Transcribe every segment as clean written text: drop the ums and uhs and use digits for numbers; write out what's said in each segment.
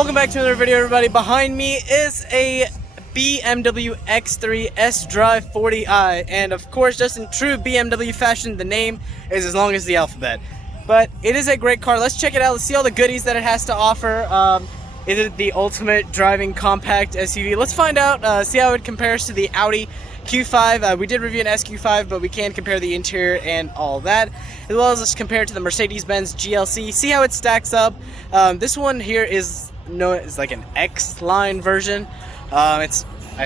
Welcome back to another video, everybody. Behind me is a BMW X3 sDrive30i, and of course, just in true BMW fashion, the name is as long as the alphabet. But it is a great car. Let's check it out. Let's see all the goodies that it has to offer. Is it the ultimate driving compact SUV? Let's find out, see how it compares to the Audi Q5. We did review an SQ5, but we can compare the interior and all that, as well as let's compare it to the Mercedes-Benz GLC, see how it stacks up. This one here is like an X-line version. I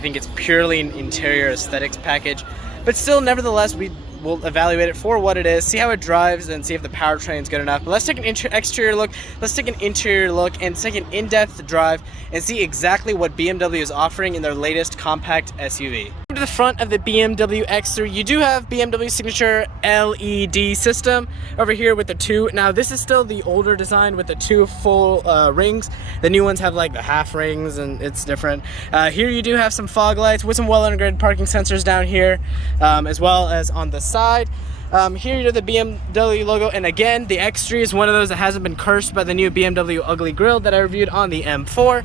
think it's purely an interior aesthetics package, but still, nevertheless, we will evaluate it for what it is, see how it drives, and see if the powertrain is good enough. But let's take an exterior look, let's take an interior look, and take an in-depth drive and see exactly what BMW is offering in their latest compact SUV. To the front of the BMW X3, you do have BMW signature LED system over here with the two. Now this is still the older design with the two full rings. The new ones have like the half rings and it's different. Here you do have some fog lights with some well integrated parking sensors down here, as well as on the side. Here you have the BMW logo, and again, the X3 is one of those that hasn't been cursed by the new BMW ugly grille that I reviewed on the M4.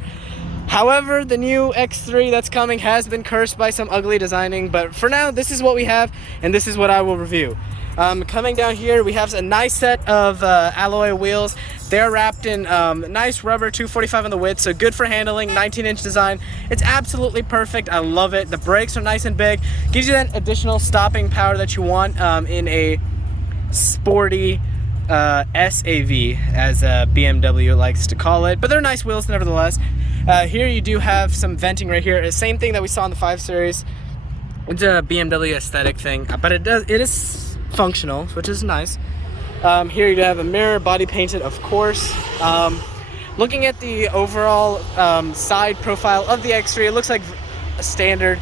However, the new X3 that's coming has been cursed by some ugly designing, but for now, this is what we have, and this is what I will review. Coming down here, we have a nice set of alloy wheels. They're wrapped in nice rubber, 245 on the width, so good for handling, 19-inch design. It's absolutely perfect. I love it. The brakes are nice and big. Gives you that additional stopping power that you want in a sporty SAV, as BMW likes to call it, but they're nice wheels nevertheless. Here you do have some venting right here. Same thing that we saw in the 5 Series. It's a BMW aesthetic thing, but it is functional, which is nice. Here you have a mirror, body painted, of course. Looking at the overall side profile of the X3, it looks like a standard,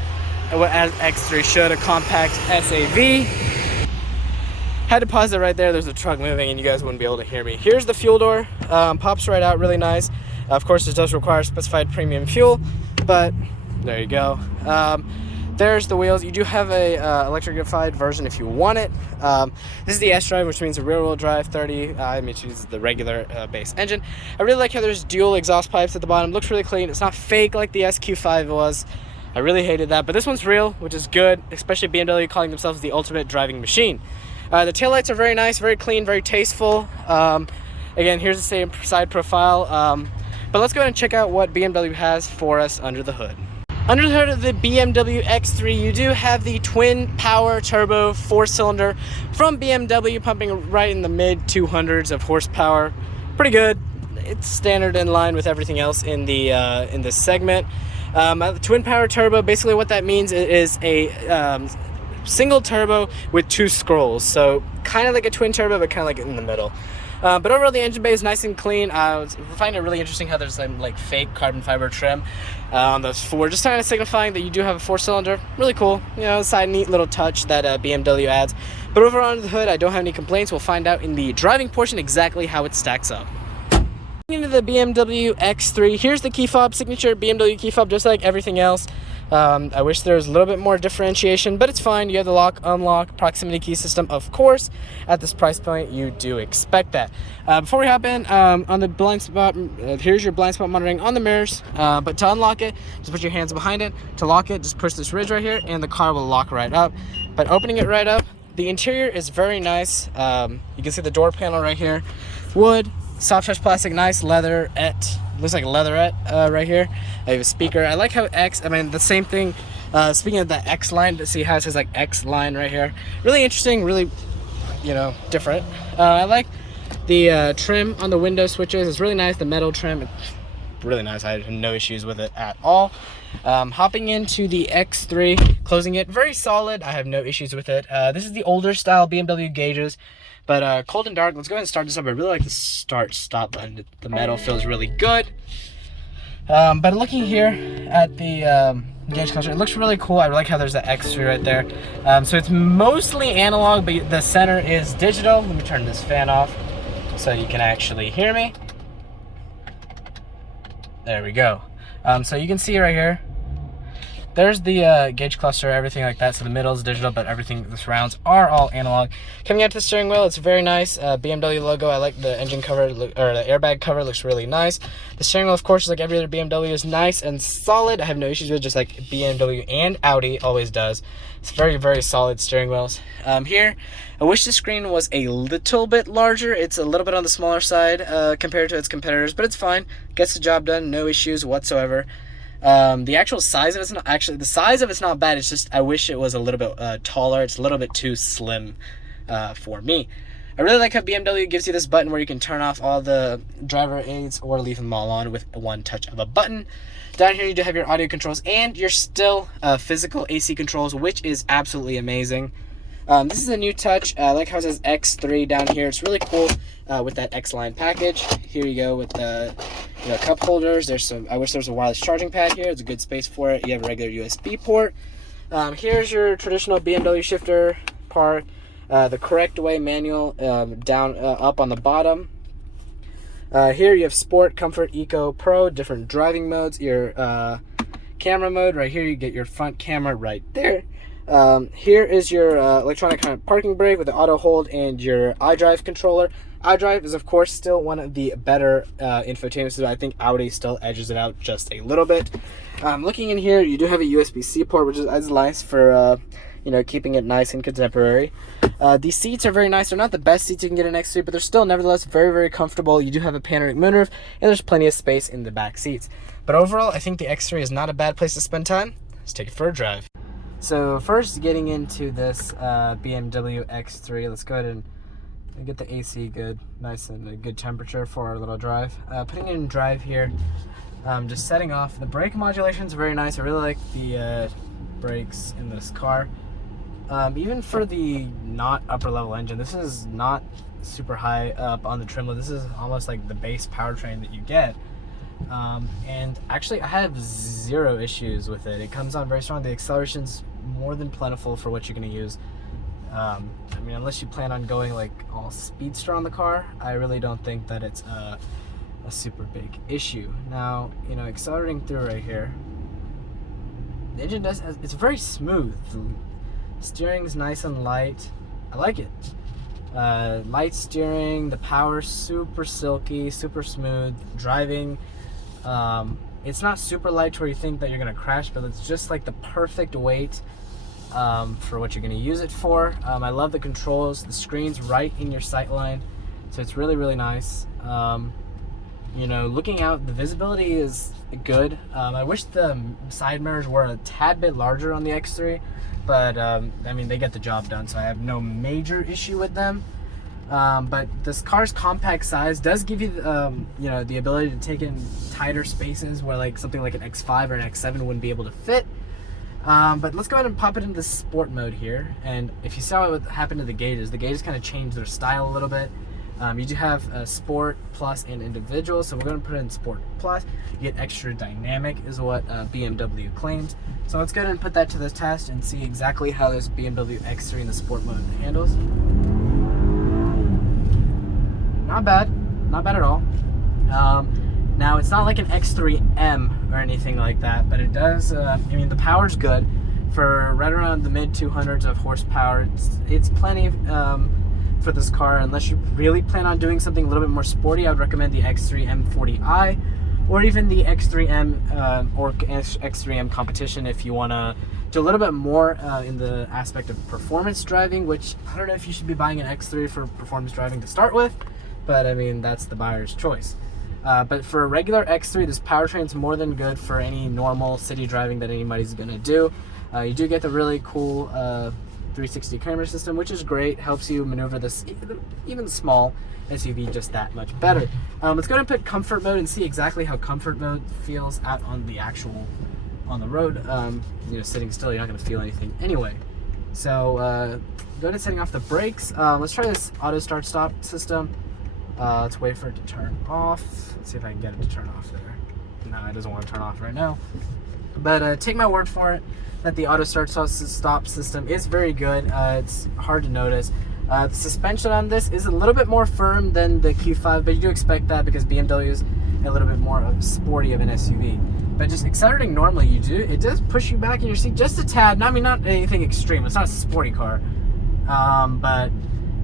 as X3 should, a compact SAV. Had to pause it right there. There's a truck moving and you guys wouldn't be able to hear me. Here's the fuel door. Pops right out, really nice. Of course, it does require specified premium fuel, but there you go. There's the wheels. You do have a electrified version if you want it. This is the sDrive, which means a rear-wheel drive 30. Which uses the regular base engine. I really like how there's dual exhaust pipes at the bottom. Looks really clean. It's not fake like the SQ5 was. I really hated that, but this one's real, which is good, especially BMW calling themselves the ultimate driving machine. The taillights are very nice, very clean, very tasteful. Again, here's the same side profile. But let's go ahead and check out what BMW has for us under the hood. Under the hood of the BMW X3, you do have the twin power turbo 4-cylinder from BMW, pumping right in the mid 200s of horsepower. Pretty good. It's standard in line with everything else in this segment. The twin power turbo, basically what that means is a single turbo with 2 scrolls, so kind of like a twin turbo, but kind of like in the middle. But overall, the engine bay is nice and clean. I find it really interesting how there's some like fake carbon fiber trim on those 4, just kind of signifying that you do have a 4-cylinder. Really cool, you know, side neat little touch that BMW adds. But overall, under the hood, I don't have any complaints. We'll find out in the driving portion exactly how it stacks up. Into the BMW X3, here's the key fob, signature BMW key fob, just like everything else. I wish there was a little bit more differentiation, but it's fine. You have the lock, unlock, proximity key system, of course. At this price point, you do expect that. Before we hop in, on the blind spot, here's your blind spot monitoring on the mirrors. But to unlock it, just put your hands behind it. To lock it, just push this ridge right here, and the car will lock right up. But opening it right up, the interior is very nice. You can see the door panel right here. Wood, soft touch plastic, nice leatherette. Looks like a leatherette right here. I have a speaker. I like how the same thing. Speaking of the X line, see how it says like X line right here. Really interesting, really, different. I like the trim on the window switches. It's really nice. The metal trim, it's really nice. I had no issues with it at all. Hopping into the X3, closing it, very solid. I have no issues with it. This is the older style BMW gauges. But cold and dark, let's go ahead and start this up. I really like the start-stop button. The metal feels really good. But looking here at the gauge cluster, it looks really cool. I like how there's the X3 right there. So it's mostly analog, but the center is digital. Let me turn this fan off so you can actually hear me. There we go. So you can see right here, there's the gauge cluster, everything like that. So the middle is digital, but everything, the surrounds are all analog. Coming out to the steering wheel, it's very nice. BMW logo. I like the engine cover, or the airbag cover looks really nice. The steering wheel, of course, like every other BMW, is nice and solid. I have no issues with it, just like BMW and Audi always does. It's very, very solid steering wheels. Here, I wish the screen was a little bit larger. It's a little bit on the smaller side compared to its competitors, but it's fine. Gets the job done, no issues whatsoever. The actual size of it's not actually, the size of it's not bad. It's just I wish it was a little bit taller. It's a little bit too slim for me. I really like how BMW gives you this button where you can turn off all the driver aids or leave them all on with one touch of a button. Down here you do have your audio controls and your still physical AC controls, which is absolutely amazing. This is a new touch. I like how it says X3 down here. It's really cool with that X-Line package. Here you go with the cup holders. There's some. I wish there was a wireless charging pad here. It's a good space for it. You have a regular USB port. Here's your traditional BMW shifter part. The correct way manual down up on the bottom. Here you have Sport, Comfort, Eco, Pro, different driving modes. Your camera mode right here. You get your front camera right there. Here is your electronic kind of parking brake with the auto hold and your iDrive controller. iDrive is of course still one of the better infotainment systems. I think Audi still edges it out just a little bit. Looking in here, you do have a USB-C port, which is nice for keeping it nice and contemporary. These seats are very nice. They're not the best seats you can get in X3, but they're still nevertheless very, very comfortable. You do have a panoramic moonroof, and there's plenty of space in the back seats. But overall, I think the X3 is not a bad place to spend time. Let's take it for a drive. So first, getting into this BMW X3, let's go ahead and get the AC good, nice and a good temperature for our little drive. Putting it in drive here, just setting off. The brake modulation is very nice. I really like the brakes in this car. Even for the not upper level engine, this is not super high up on the trim level. This is almost like the base powertrain that you get. And actually I have zero issues with it. It comes on very strong. The acceleration's more than plentiful for what you're going to use. I mean, unless you plan on going like all speedster on the car, I really don't think that it's a super big issue. Now, accelerating through right here, the engine it's very smooth. The steering's nice and light. I like it. Light steering, the power super silky, super smooth. Driving, it's not super light to where you think that you're gonna crash, but it's just like the perfect weight for what you're gonna use it for. I love the controls. The screen's right in your sight line, so it's really, really nice. Looking out, the visibility is good. I wish the side mirrors were a tad bit larger on the X3, but I mean, they get the job done, so I have no major issue with them. But this car's compact size does give you the ability to take in tighter spaces where like something like an X5 or an X7 wouldn't be able to fit. But let's go ahead and pop it into the sport mode here. And if you saw what happened to the gauges kind of changed their style a little bit. You do have Sport, Plus, and Individual, so we're going to put it in Sport Plus. You get extra dynamic is what BMW claims. So let's go ahead and put that to the test and see exactly how this BMW X3 in the Sport mode handles. Not bad at all. Now it's not like an X3M or anything like that, but it does, I mean, the power's good. For right around the mid 200s of horsepower, it's plenty for this car. Unless you really plan on doing something a little bit more sporty, I would recommend the X3 M40i or even the X3M or X3M competition if you want to do a little bit more in the aspect of performance driving, which I don't know if you should be buying an X3 for performance driving to start with, but I mean, that's the buyer's choice. But for a regular X3, this powertrain's more than good for any normal city driving that anybody's gonna do. You do get the really cool 360 camera system, which is great. Helps you maneuver this even small SUV just that much better. Let's go ahead and put comfort mode and see exactly how comfort mode feels out on the road. Sitting still, you're not going to feel anything anyway. So go ahead and setting off the brakes. Let's try this auto start stop system. Let's wait for it to turn off. Let's see if I can get it to turn off there. No, it doesn't want to turn off right now. But take my word for it that the auto start stop system is very good. It's hard to notice. The suspension on this is a little bit more firm than the Q5, but you do expect that because BMWs a little bit more of sporty of an SUV. But just accelerating normally, it does push you back in your seat just a tad. I mean, not anything extreme. It's not a sporty car, but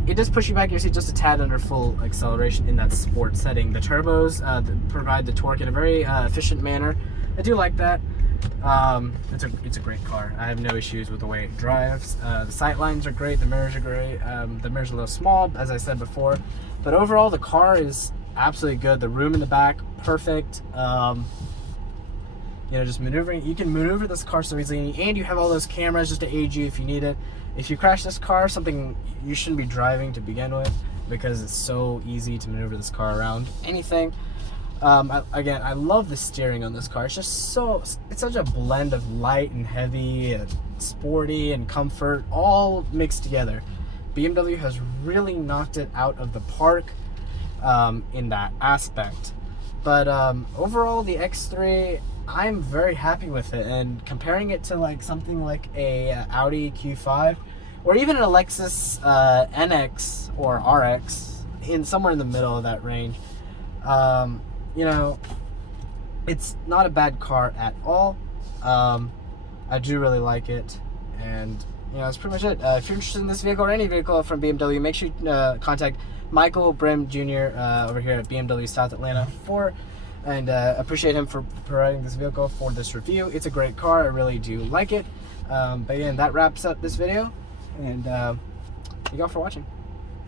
it does push you back in your seat just a tad under full acceleration in that sport setting. The turbos provide the torque in a very efficient manner. I do like that. It's a great car. I have no issues with the way it drives. The sight lines are great. The mirrors are great. The mirrors are a little small, as I said before, but overall the car is absolutely good. The room in the back, perfect. You know, just maneuvering. You can maneuver this car so easily, and you have all those cameras just to aid you if you need it. If you crash this car, something you shouldn't be driving to begin with, because it's so easy to maneuver this car around anything. Again, I love the steering on this car. It's just it's such a blend of light and heavy and sporty and comfort, all mixed together. BMW has really knocked it out of the park in that aspect. But overall, the X3, I'm very happy with it. And comparing it to like something like a Audi Q5 or even a Lexus NX or RX, somewhere in the middle of that range, you know, it's not a bad car at all. I do really like it, and you know, that's pretty much it. If you're interested in this vehicle or any vehicle from BMW, make sure you contact Michael Brim Jr. Over here at BMW South Atlanta and appreciate him for providing this vehicle for this review. It's a great car. I really do like it. But again, that wraps up this video, and thank you all for watching.